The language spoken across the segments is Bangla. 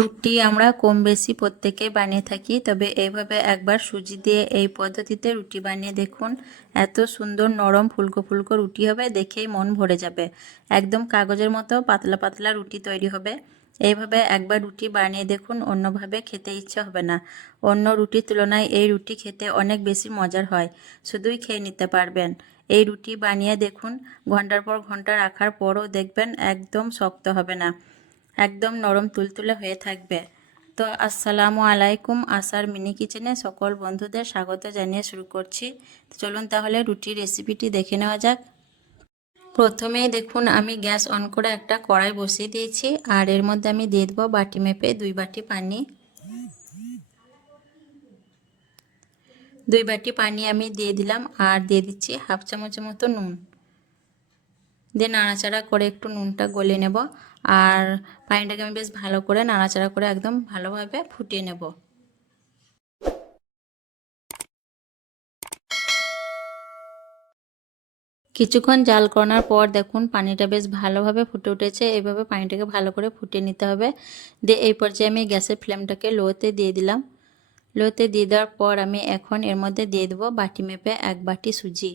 রুটি আমরা কম বেশি প্রত্যেকে বানিয়ে থাকি, তবে এইভাবে একবার সুজি দিয়ে এই পদ্ধতিতে রুটি বানিয়ে দেখুন। এত সুন্দর নরম ফুলকো ফুলকো রুটি হবে, দেখেই মন ভরে যাবে। একদম কাগজের মতো পাতলা পাতলা রুটি তৈরি হবে। এইভাবে একবার রুটি বানিয়ে দেখুন, অন্যভাবে খেতে ইচ্ছে হবে না। অন্য রুটির তুলনায় এই রুটি খেতে অনেক বেশি মজার হয়, শুধুই খেয়ে নিতে পারবেন। এই রুটি বানিয়ে দেখুন, ঘণ্টার পর ঘণ্টা রাখার পরও দেখবেন একদম শক্ত হবে না। একদম নরম তুলতুলে হয়ে থাকবে। তো আসসালামু আলাইকুম আসার মিনি কিচেনে সকল বন্ধুদের স্বাগত জানিয়ে শুরু করছি। চলুন তাহলে রুটির রেসিপিটি দেখে নেওয়া যাক। প্রথমেই দেখুন, আমি গ্যাস অন করে একটা কড়াই বসিয়ে দিয়েছি, আর এর মধ্যে আমি দিয়ে দেবো বাটি মেপে দুই বাটি পানি। দুই বাটি পানি আমি দিয়ে দিলাম, আর দিয়ে দিচ্ছি হাফ চামচের মতো নুন। দিয়ে নাড়াচাড়া করে একটু নুনটা গলে নেব। আর পানিটাকে আমি বেশ ভালো করে নাড়াচাড়া করে একদম ভালোভাবে ফুটিয়ে নেব। কিছুক্ষণ জাল করানোর পর দেখুন পানিটা বেশ ভালোভাবে ফুটে উঠেছে। এইভাবে পানিটাকে ভালো করে ফুটিয়ে নিতে হবে। দিয়ে এই পর্যায়ে আমি গ্যাসের ফ্লেমটাকে লোতে দিয়ে দিলাম। লোতে দিয়ে দেওয়ার পর আমি এখন এর মধ্যে দিয়ে দেবো বাটি মেপে এক বাটি সুজি।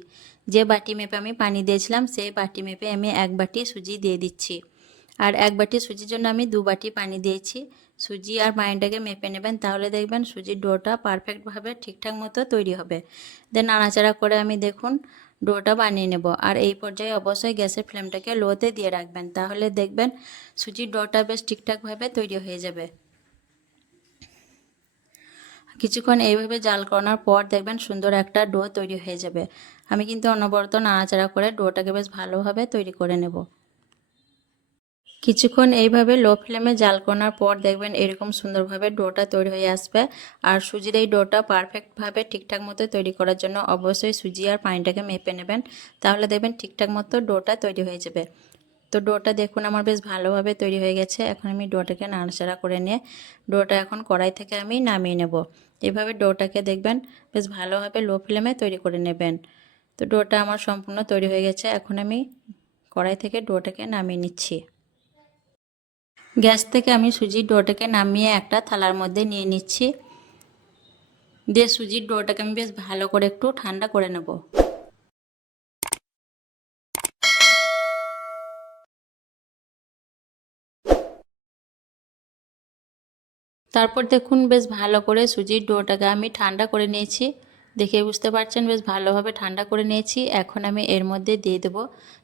যে বাটি মেপে আমি পানি দিয়েছিলাম, সেই বাটি মেপে আমি এক বাটি সুজি দিয়ে দিচ্ছি। আর এক বাটি সুজির জন্য আমি দু বাটি পানি দিয়েছি। সুজি আর পানিটাকে মেপে নেবেন, তাহলে দেখবেন সুজির ডোটা পারফেক্টভাবে ঠিকঠাক মতো তৈরি হবে। দেন নাড়াচাড়া করে আমি দেখুন ডোটা বানিয়ে নেব। আর এই পর্যায়ে অবশ্যই গ্যাসের ফ্লেমটাকে লোতে দিয়ে রাখবেন, তাহলে দেখবেন সুজির ডোটা বেশ ঠিকঠাকভাবে তৈরি হয়ে যাবে। কিছুক্ষণ এইভাবে জাল করানোর পর দেখবেন সুন্দর একটা ডো তৈরি হয়ে যাবে। আমি কিন্তু অনবরত নাড়াচাড়া করে ডোটাকে বেশ ভালোভাবে তৈরি করে নেব। কিছুক্ষণ এইভাবে লো ফ্লেমে জাল করানোর পর দেখবেন এরকম সুন্দরভাবে ডোটা তৈরি হয়ে আসবে। আর সুজির এই ডোটা পারফেক্টভাবে ঠিকঠাক মতো তৈরি করার জন্য অবশ্যই সুজি আর পানিটাকে মেপে নেবেন। তাহলে দেখবেন ঠিকঠাক মতো ডোটা তৈরি হয়ে যাবে। তো ডোটা দেখুন আমার বেশ ভালোভাবে তৈরি হয়ে গেছে। এখন আমি ডোটাকে নাড়াচাড়া করে নিয়ে ডোটা এখন কড়াই থেকে আমি নামিয়ে নেব। এভাবে ডোটাকে দেখবেন বেশ ভালোভাবে লো ফ্লেমে তৈরি করে নেবেন। তো ডোটা আমার সম্পূর্ণ তৈরি হয়ে গেছে। এখন আমি কড়াই থেকে ডোটাকে নামিয়ে নিচ্ছি। গ্যাস থেকে আমি সুজির ডোটাকে নামিয়ে একটা থালার মধ্যে নিয়ে নিচ্ছি। দিয়ে সুজির ডোটাকে আমি বেশ ভালো করে একটু ঠান্ডা করে নেব। তারপর দেখুন বেশ ভালো করে সুজির ডোটাকে আমি ঠান্ডা করে নিয়েছি। দেখে বুঝতে পারছেন, বেশ ভালোভাবে ঠান্ডা করে নিয়েছি। এখন আমি এর মধ্যে দিয়ে দেবো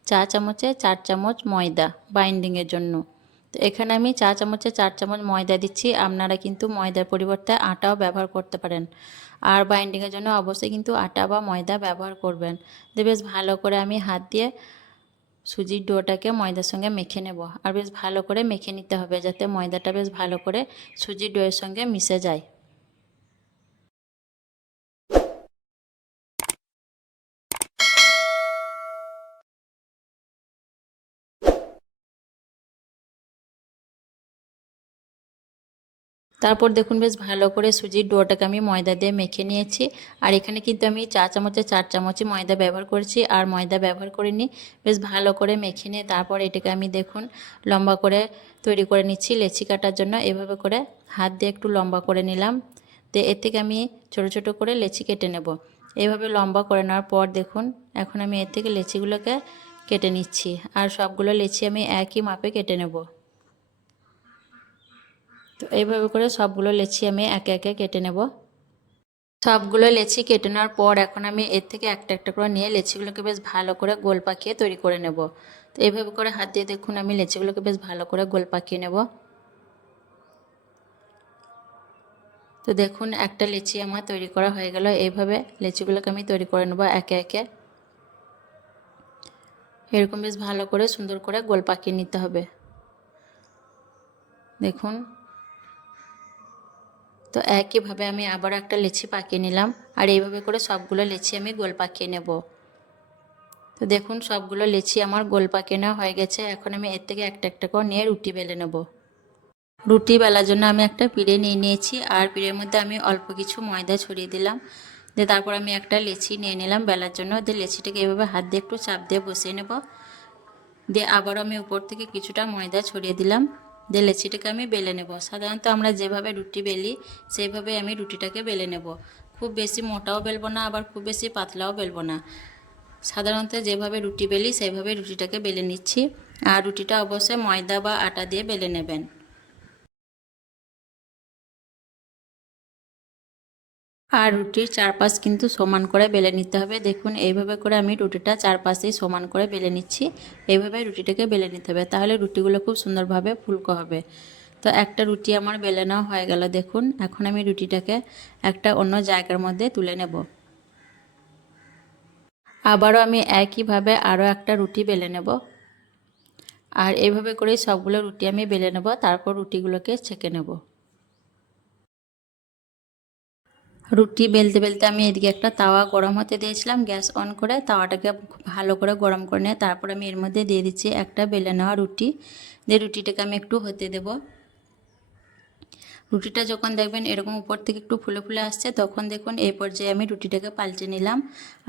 চা চামচে চার চামচ ময়দা বাইন্ডিংয়ের জন্য। তো এখানে আমি চা চামচে চার চামচ ময়দা দিচ্ছি। আপনারা কিন্তু ময়দার পরিবর্তে আটাও ব্যবহার করতে পারেন। আর বাইন্ডিংয়ের জন্য অবশ্যই কিন্তু আটা বা ময়দা ব্যবহার করবেন। দিয়ে বেশ ভালো করে আমি হাত দিয়ে সুজির ডোটাকে ময়দার সঙ্গে মেখে নেব। আর বেশ ভালো করে মেখে নিতে হবে যাতে ময়দাটা বেশ ভালো করে সুজির ডোয়ের সঙ্গে মিশে যায়। তারপর দেখুন বেশ ভালো করে সুজির ডোটাকে আমি ময়দা দিয়ে মেখে নিয়েছি। আর এখানে কিন্তু আমি চা চামচে চার চামচে ময়দা ব্যবহার করেছি আর ময়দা ব্যবহার করিনি। বেশ ভালো করে মেখে নিয়ে তারপর এটাকে আমি দেখুন লম্বা করে তৈরি করে নিচ্ছি লেচি কাটার জন্য। এভাবে করে হাত দিয়ে একটু লম্বা করে নিলাম। তো এর থেকে আমি ছোট ছোট করে লেচি কেটে নেব। এইভাবে লম্বা করে নেওয়ার পর দেখুন এখন আমি এর থেকে লেচিগুলোকে কেটে নিচ্ছি। আর সবগুলো লেচি আমি একই মাপে কেটে নেব। তো এইভাবে করে সবগুলো লেচি আমি একে একে কেটে নেব। সবগুলো লেচি কেটে নেওয়ার পর এখন আমি এর থেকে একটা একটা করে নিয়ে লেচিগুলোকে বেশ ভালো করে গোল পাকিয়ে তৈরি করে নেব। তো এইভাবে করে হাত দিয়ে দেখুন আমি লেচিগুলোকে বেশ ভালো করে গোল পাকিয়ে নেব। তো দেখুন একটা লেচি আমার তৈরি করা হয়ে গেল। এইভাবে লেচিগুলোকে আমি তৈরি করে নেব একে একে। এরকম বেশ ভালো করে সুন্দর করে গোল পাকিয়ে নিতে হবে। দেখুন তো একইভাবে আমি আবার একটা লেচি পাকিয়ে নিলাম আর এইভাবে করে সবগুলো লেচি আমি গোল পাকিয়ে নেব। তো দেখুন, সবগুলো লেচি আমার গোল পাকিয়ে নেওয়া হয়ে গেছে। এখন আমি এর থেকে একটা একটা করে নিয়ে রুটি বেলে নেব। রুটি বেলার জন্য আমি একটা পিড়ে নিয়ে নিয়েছি আর পিড়ের মধ্যে আমি অল্প কিছু ময়দা ছড়িয়ে দিলাম। দিয়ে তারপর আমি একটা লেচি নিয়ে নিলাম বেলার জন্য। দিয়ে লেচিটাকে এভাবে হাত দিয়ে একটু চাপ দিয়ে বসিয়ে নেব। দিয়ে আবার আমি উপর থেকে কিছুটা ময়দা ছড়িয়ে দিলাম। দিয়ে লেচিটাকে আমি বেলে নেব। সাধারণত আমরা যেভাবে রুটি বেলি সেইভাবে আমি রুটিটাকে বেলে নেব। খুব বেশি মোটাও বেলব না, আবার খুব বেশি পাতলাও বেলব না। সাধারণত যেভাবে রুটি বেলি, সেইভাবে রুটিটাকে বেলে নিচ্ছি। আর রুটিটা অবশ্যই ময়দা বা আটা দিয়ে বেলে নেবেন। আর রুটির চারপাশ কিন্তু সমান করে বেলে নিতে হবে। দেখুন, এইভাবে করে আমি রুটিটা চারপাশেই সমান করে বেলে নিচ্ছি। এইভাবে রুটিটাকে বেলে নিতে হবে। তাহলে রুটিগুলো খুব সুন্দরভাবে ফুলকো হবে। তো একটা রুটি আমার বেলে নেওয়া হয়ে গেল, দেখুন। এখন আমি রুটিটাকে একটা অন্য জায়গার মধ্যে তুলে নেব। আবারও আমি একইভাবে আরও একটা রুটি বেলে নেব। আর এইভাবে করেই সবগুলো রুটি আমি বেলে নেব। তারপর রুটিগুলোকে ছেঁকে নেব। রুটি বেলতে বেলতে আমি এদিকে একটা তাওয়া গরম হতে দিয়েছিলাম, গ্যাস অন করে তাওয়াটাকে ভালো করে গরম করে নিয়ে তারপর আমি এর মধ্যে দিয়ে দিচ্ছি একটা বেলে নেওয়া রুটি। দিয়ে রুটিটাকে আমি একটু হতে দেব। রুটিটা যখন দেখবেন এরকম উপর থেকে একটু ফুলে ফুলে আসছে, তখন দেখুন এই পর্যায়ে আমি রুটিটাকে পাল্টে নিলাম।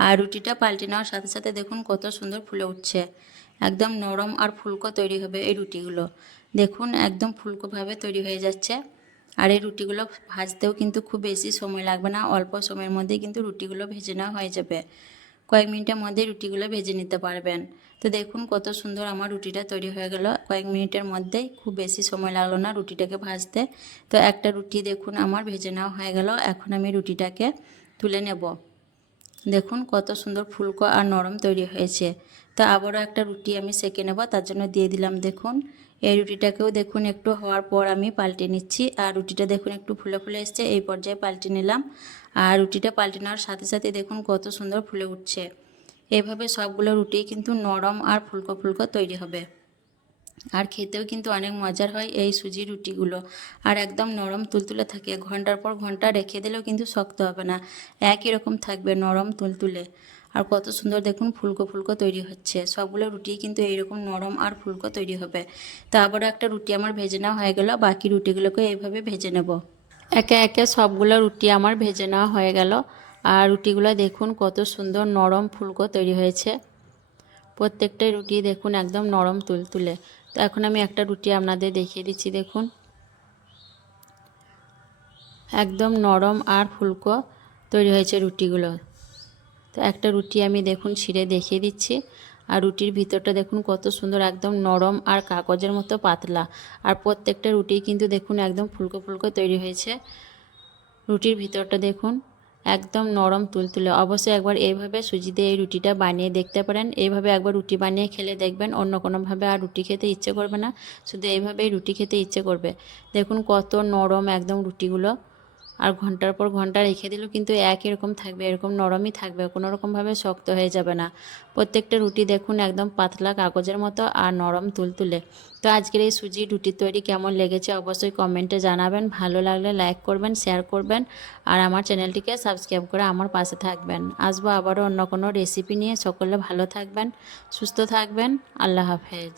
আর রুটিটা পাল্টে নেওয়ার সাথে সাথে দেখুন কত সুন্দর ফুলে উঠছে। একদম নরম আর ফুলকো তৈরি হবে এই রুটিগুলো। দেখুন একদম ফুলকোভাবে তৈরি হয়ে যাচ্ছে। আর এই রুটিগুলো ভাজতেও কিন্তু খুব বেশি সময় লাগবে না। অল্প সময়ের মধ্যেই কিন্তু রুটিগুলো ভেজে নেওয়া হয়ে যাবে। কয়েক মিনিটের মধ্যেই রুটিগুলো ভেজে নিতে পারবেন। তো দেখুন কত সুন্দর আমার রুটিটা তৈরি হয়ে গেল। কয়েক মিনিটের মধ্যেই খুব বেশি সময় লাগল না রুটিটাকে ভাজতে। তো একটা রুটি দেখুন আমার ভেজে নেওয়া হয়ে গেল। এখন আমি রুটিটাকে তুলে নেব। দেখুন কত সুন্দর ফুলকো আর নরম তৈরি হয়েছে। তো আবারও একটা রুটি আমি সেঁকে নেব, তার জন্য দিয়ে দিলাম দেখুন এই রুটিটাকেও দেখুন একটু হওয়ার পর আমি পাল্টে নিচ্ছি। আর রুটিটা দেখুন একটু ফুলে ফুলে এসছে, এই পর্যায়ে পাল্টে নিলাম। আর রুটিটা পাল্টে নেওয়ার সাথে সাথে দেখুন কত সুন্দর ফুলে উঠছে। এভাবে সবগুলো রুটি কিন্তু নরম আর ফুলকো ফুলকো তৈরি হবে। আর খেতেও কিন্তু অনেক মজার হয় এই সুজি রুটিগুলো। আর একদম নরম তুলতুলে থাকে। ঘণ্টার পর ঘণ্টা রেখে দিলেও কিন্তু শক্ত হবে না। একই রকম থাকবে নরম তুলতুলে। আর কত সুন্দর দেখুন ফুলকো ফুলকো তৈরি হচ্ছে। সবগুলো রুটি কিন্তু এইরকম নরম আর ফুলকো তৈরি হবে। তো আবারও একটা রুটি আমার ভেজে নেওয়া হয়ে গেল, বাকি রুটিগুলোকে এইভাবে ভেজে নেব। একে একে সবগুলো রুটি আমার ভেজে নেওয়া হয়ে গেল, আর রুটিগুলো দেখুন কত সুন্দর নরম ফুলকো তৈরি হয়েছে। প্রত্যেকটাই রুটি দেখুন একদম নরম তুলতুলে তো এখন আমি একটা রুটি আপনাদের দেখিয়ে দিচ্ছি দেখুন। একদম নরম আর ফুলকো তৈরি হয়েছে রুটিগুলো। তো একটা রুটি আমি দেখুন ছিঁড়ে দেখিয়ে দিচ্ছি। আর রুটির ভিতরটা দেখুন কত সুন্দর, একদম নরম আর কাগজের মতো পাতলা। আর প্রত্যেকটা রুটি কিন্তু দেখুন একদম ফুলকো ফুলকো তৈরি হয়েছে। রুটির ভিতরটা দেখুন একদম নরম তুলতুলে। অবশ্যই একবার এইভাবে সুজি দিয়ে এই রুটিটা বানিয়ে দেখতে পারেন। এইভাবে একবার রুটি বানিয়ে খেলে দেখবেন অন্য কোনোভাবে আর রুটি খেতে ইচ্ছে করবে না। শুধু এইভাবেই রুটি খেতে ইচ্ছে করবে। দেখুন কত নরম একদম রুটিগুলো। আর ঘণ্টার পর ঘণ্টা রেখে দিলেও কিন্তু একই রকম থাকবে, এরকম নরমই থাকবে, কোনো রকমভাবে শক্ত হয়ে যাবে না। প্রত্যেকটা রুটি দেখুন একদম পাতলা কাগজের মতো আর নরম তুলতুলে। তো আজকের এই সুজি রুটি তৈরি কেমন লেগেছে অবশ্যই কমেন্টে জানাবেন। ভালো লাগলে লাইক করবেন, শেয়ার করবেন আর আমার চ্যানেলটিকে সাবস্ক্রাইব করে আমার পাশে থাকবেন। আসব আবারও অন্য কোনো রেসিপি নিয়ে। সকলে ভালো থাকবেন, সুস্থ থাকবেন। আল্লাহ হাফেজ।